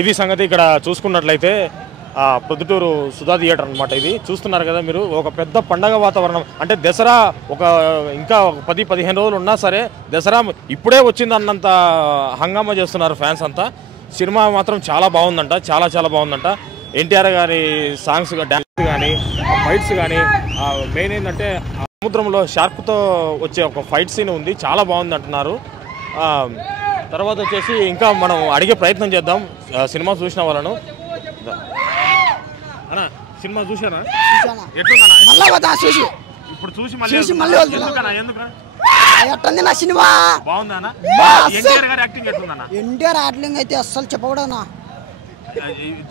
ఇది సంగతి. ఇక్కడ చూసుకున్నట్లయితే ప్రొద్దుటూరు సుధా థియేటర్ అనమాట. ఇది చూస్తున్నారు కదా మీరు, ఒక పెద్ద పండగ వాతావరణం. అంటే దసరా ఇంకా 10-15 రోజులు ఉన్నా సరే దసరా ఇప్పుడే వచ్చింది అన్నంత హంగామా చేస్తున్నారు ఫ్యాన్స్ అంతా. సినిమా మాత్రం చాలా బాగుందంట, చాలా చాలా బాగుందంట. ఎన్టీఆర్ గారి సాంగ్స్, డ్యాన్స్ కానీ, ఫైట్స్ కానీ, మెయిన్ ఏంటంటే సముద్రంలో షార్క్తో వచ్చే ఒక ఫైట్ సీన్ ఉంది, చాలా బాగుంది అంటున్నారు. తర్వాత వచ్చేసి ఇంకా మనం అడిగే ప్రయత్నం చేద్దాం సినిమా చూసిన వాళ్ళను. అన్నా సినిమా చూసారా? ఇప్పుడు చూసి సినిమా బాగుందా? ఎన్టీఆర్ యాక్టింగ్ అయితే అస్సలు చెప్పకూడదు.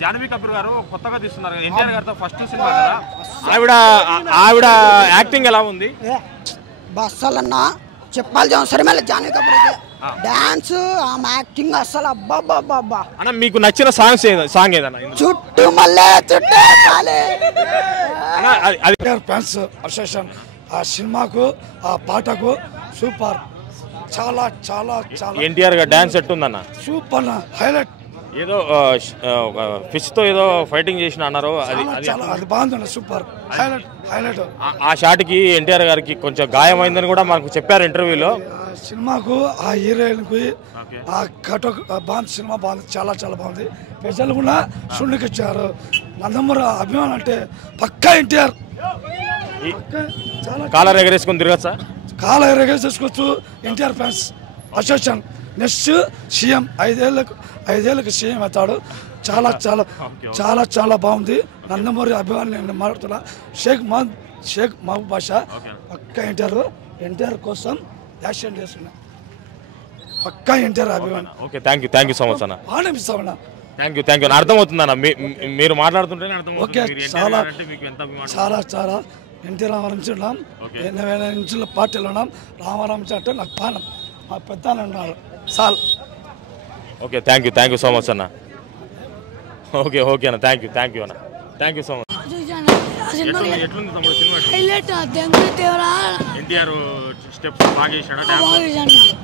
జాహ్నవి కపూర్ గారు కొత్తగా తీస్తున్నారు ఎన్టీఆర్ గారితో ఫస్ట్ సినిమా కదా, ఆవిడ యాక్టింగ్ ఎలా ఉంది? అస్సలన్నా చెప్పాల్సిన అవసరమే లేదు. జాహ్నవి కపూర్ అయితే డాన్స్, ఆమె యాక్టింగ్ అస్సలు అబ్బా. అన్న మీకు నచ్చిన సాంగ్ ఏదన్నా? చుట్టూ మళ్ళీ చుట్టే ఫ్యాన్స్ అసోసియేషన్ ఆ సినిమాకు, ఆ పాటకు సూపర్, చాలా చాలా చాలా. ఎన్టీఆర్ గారు డాన్స్ ఎట్టుందన్న? Super, highlight. ఏదో ఫిష్ తో ఏదో ఫైటింగ్ చేసిన అన్నారు, అది బాగుంది, సూపర్, హైలైట్. ఆ షాట్ కి ఎన్టీఆర్ గారికి కొంచెం గాయమైందని కూడా మనకు చెప్పారు ఇంటర్వ్యూలో. సినిమాకు ఆ హీరోయిన్ కి ఆ కటో బాగుంది, సినిమా బాగుంది, చాలా చాలా బాగుంది. ప్రజలు కూడా సున్నికిచ్చారు. నందమూరి అభిమానం అంటే పక్కా ఎన్టీఆర్. కాలర్ ఎగరేసుకుని తిరగచ్చా? కాలర్ ఎగరేసుకోవచ్చు. NTR fans association next CM 5 ఏళ్ళకి సీఎం అవుతాడు. చాలా చాలా చాలా చాలా బాగుంది. నందమూరి అభిమానులు నేను మాట్లాడుతున్నా. షేక్ మహబూబ్ బాషా పక్కా ఎన్టీఆర్ కోసం యాక్షన్ చేస్తున్నా. పక్కా ఎన్టీఆర్ అభిమాని. Okay, thank you so much అన్న. ఆనందిస్తామన్నా. థ్యాంక్ యూ అన్న. అర్థమవుతుందన్న మీరు మాట్లాడుతుంటేనే ఓకే. చాలా చాలా ఎన్టీ రామారావు నుంచి ఉన్నాం, 80 నుంచి పార్టీలో ఉన్నాం. రామారావు నుంచి అంటే నాకు పానం, మా పెద్ద ఉన్నారు సాల్. Okay, thank you so much అన్న. ఓకే అన్న, థ్యాంక్ యూ అన్న, థ్యాంక్ యూ సో మచ్. ఎట్లుంది తమ్ముడు సినిమా? ఎన్టీఆర్ స్టెప్స్ బాగా చేశాడు,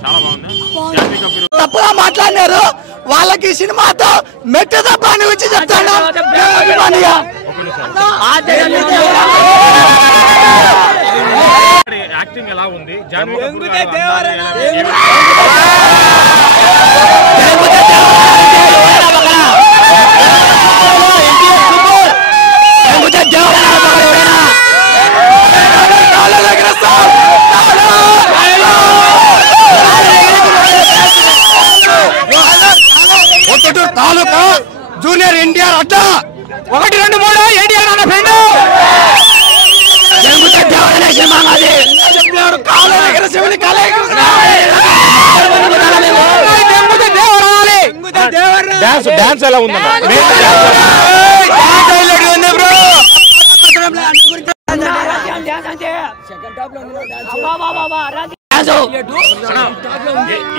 చాలా బాగుంది. తప్పుగా మాట్లాడినారు వాళ్ళకి సినిమాతో మెట్టు తప్ప అని వచ్చి చెప్తాను. యాక్టింగ్ ఎలా ఉంది? తాలూకా జూనియర్ ఎన్టీఆర్ అడ్డా 1, 2, 3 ఎన్టీఆర్ అన్న ఫ్రెండ్ డాన్స్ ఎలా ఉందన్న?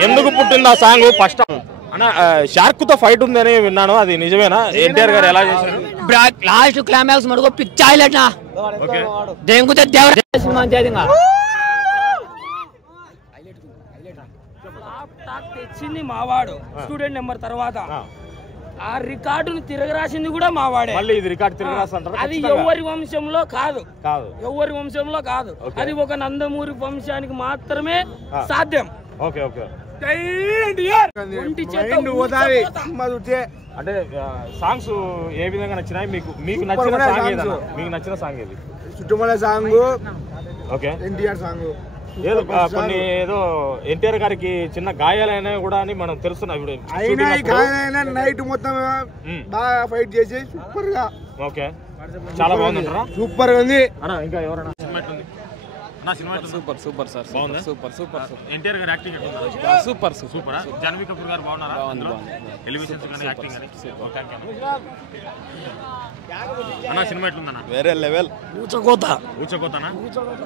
ఎందుకు పుట్టింది ఆ సాంగ్? ఫస్ట్ అన్న షార్క్ తో ఫైట్ ఉందని విన్నాను, అది నిజమేనా? ఎన్టీఆర్ గారు ఎలా చేశారు? లాస్ట్ క్లైమాక్స్ మడుగు పిచ్చి హైలైట్ నా. ఓకే, దేవుడితే దేవుడు సినిమా చేదింగా తెచ్చింది మావాడు స్టూడెంట్ నెంబర్ తర్వాత. ఆ రికార్డును తిరగరాసింది కూడా మావాడే. మళ్ళీ ఇది రికార్డు తిరగరాసంటారు? అది ఎవరి వంశంలో కాదు, ఎవరి వంశంలో కాదు, అది ఒక నందమూరి వంశానికి మాత్రమే సాధ్యం. ఓకే అంటే సాంగ్స్ ఏ విధంగా నచ్చినాయి మీకు? మీకు నచ్చిన సాంగ్ ఏది? చుట్టుమల సాంగ్, ఓకే, ఎన్టీఆర్ సాంగ్. ఏదో కొన్ని ఎన్టీఆర్ గారికి చిన్న గాయాలైనా కూడా అని మనం తెలుస్తున్నాం. ఇప్పుడు నైట్ మొత్తం బాగా ఫైట్ చేసి సూపర్ గా. ఓకే, చాలా బాగుందంటారా? సూపర్ గా ఉంది. ఇంకా ఎవరైనా సూపర్ సార్, సూపర్. ఎన్టీఆర్ గారి యాక్టింగ్ సూపర్. జాహ్నవి కపూర్ గారు బాగున్నారా? ఎలివేషన్స్ కానీ యాక్టింగ్ కానీ అన్న సినిమా ఎట్లుందన్న? వేరే లెవెల్. ఊచకోతనా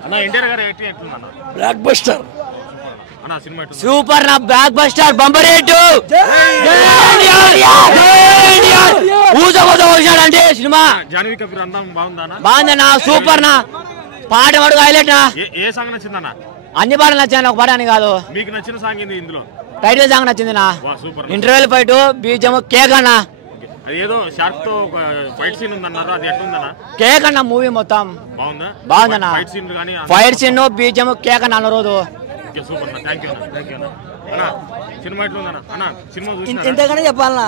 అన్న? ఎన్టీఆర్ గారి యాక్టింగ్ ఎట్లుందన్న? Blockbuster. అన్న సినిమా సూపర్ నా బ్లాక్ బస్టర్ బంపర్ హిట్ ఊసకొచ్చాడంటే సినిమా. జాన్వీ కపూర్ అందం బాగుందా? బాగుందన్నా, సూపర్ నా పాట మడుగు హైలైట్ నా. ఏ సాంగ్ నచ్చిందన్న? అన్ని పాటలు నచ్చాను, ఒక పాట అని కాదు. మీకు నచ్చిన సాంగ్ ఏంది ఇందులో? టైటిల్ సాంగ్ నచ్చింది నా. సూపర్. ఇంటర్వెల్ ఫైట్ బీజం కేక్ అన్న. అదేదో షార్క్ తో ఫైట్ సీన్ ఉందన్నారు, అది ఎట్లుందన్న? కేక్ అన్న మూవీ మొత్తం బాగుందా? బాగుందన్న. ఫైట్ సీన్ కానీ ఫైట్ సీన్ బీజం కేక్ అన్న అన్న రోజు. సూపర్ అన్న, థ్యాంక్ యూ అన్న. అన్న సినిమా ఎట్లుందన్న? అన్న సినిమా చూసినా? ఇంతకనే చెప్పాలనా,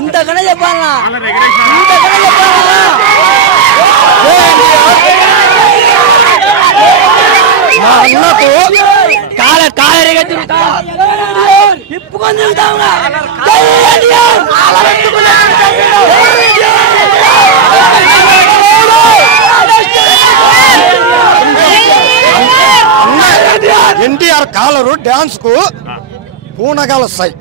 ఇంతకనే చెప్పాలనా, కలర్ ఎగరేసినా? ఇంతకనే చెప్పాలనా. మా అన్నకు కాలర్ ఇప్పుకొని తిరుగుతాం. ఎన్టీఆర్ కాలరు డాన్స్ కు పూనగాలు వస్తాయి.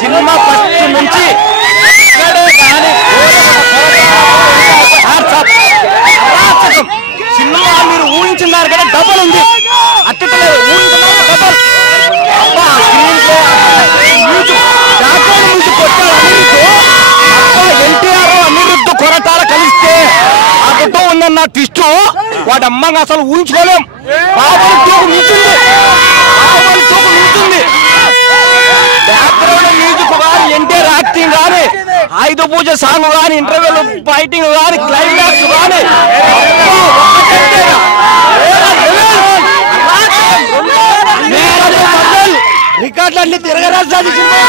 సినిమా ఫస్ట్ నుంచి సినిమా మీరు ఊహించున్నారు కదా, డబల్ ఉంది. అట్టలేదు ఊహించున్నారు డబల్. ఎన్టీఆర్ అనిరుద్ధ్ కొరటాల కలిస్తే అబద్ధ ఉందన్న ట్విస్ట్ వాటి అమ్మంగా అసలు ఊహించుకోలేం. బాబుని తోకు నిల్చుంది, బాబుని తోకు నిల్చుంది. బ్యాక్గ్రౌండ్ మ్యూజిక్ కానీ, ఎన్టీఆర్ యాక్టింగ్ కానీ, ఆయుధ పూజ సాంగ్ కానీ, ఇంటర్వెల్ ఫైటింగ్ కానీ, క్లైమాక్స్ కానీ రికార్డులన్నీ తిరగరాజాది సినిమా.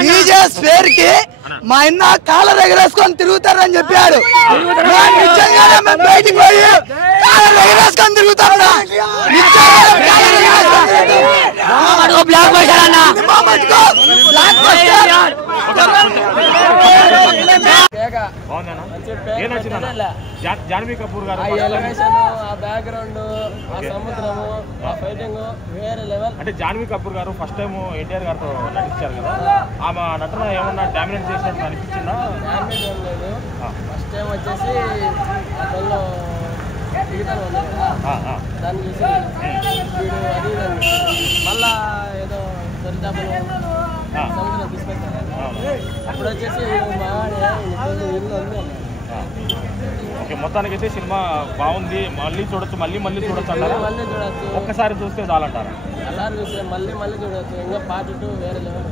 డీజే స్పేర్ కి మా అన్న కాలర్ ఎగరేసుకొని తిరుగుతారని చెప్పారు. నిజంగానే మేము బయటికి పోయి కాలర్ ఎగరేసుకొని తిరుగుతాం. బ్లాక్ బస్టర్ అన్న. జాన్వీ కపూర్ గారు అంటే జాన్వీ కపూర్ గారు ఫస్ట్ టైం ఎన్టీఆర్ గారితో నటించారు కదా, ఆమె నటన ఏమన్నా డామినేట్ చేసినట్టు అనిపించిందా? ఫస్ట్ టైం వచ్చేసి అతను దాన్ని చూసి వీడు అది మళ్ళా ఏదో దరిదాపులు సముద్రం తీసుకొచ్చారు. అప్పుడు వచ్చేసి ఇల్లు ఉంది. ఓకే, మొత్తానికి అయితే సినిమా బాగుంది, మళ్ళీ చూడొచ్చు, మళ్ళీ చూడొచ్చు అంటారా? మళ్ళీ చూడొచ్చు, ఒక్కసారి చూస్తే చాలంటారా? అలాగే చూస్తే మళ్ళీ చూడొచ్చు. ఇంకా పార్ట్ 2 వేరే లెవెల్.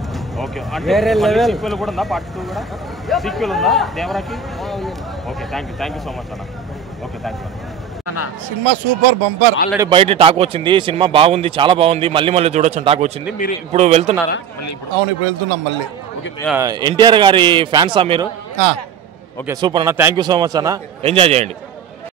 ఓకే, అంటే సీక్వెల్ కూడా ఉందా? పార్ట్ 2 కూడా సీక్వెల్ ఉందా దేవరాకి? Okay, thank you so much అన్న. ఓకే, థ్యాంక్ యూ అన్న. సినిమా సూపర్ బంపర్. ఆల్రెడీ బయట టాక్ వచ్చింది, సినిమా బాగుంది, చాలా బాగుంది, మళ్ళీ చూడొచ్చు టాక్ వచ్చింది. మీరు ఇప్పుడు వెళ్తున్నారా? అవును, ఇప్పుడు వెళ్తున్నాం మళ్ళీ. ఓకే, ఎన్టీఆర్ గారి ఫ్యాన్సా మీరు? ఓకే, సూపర్ అన్న, థ్యాంక్ యూ సో మచ్ అన్న, ఎంజాయ్ చేయండి.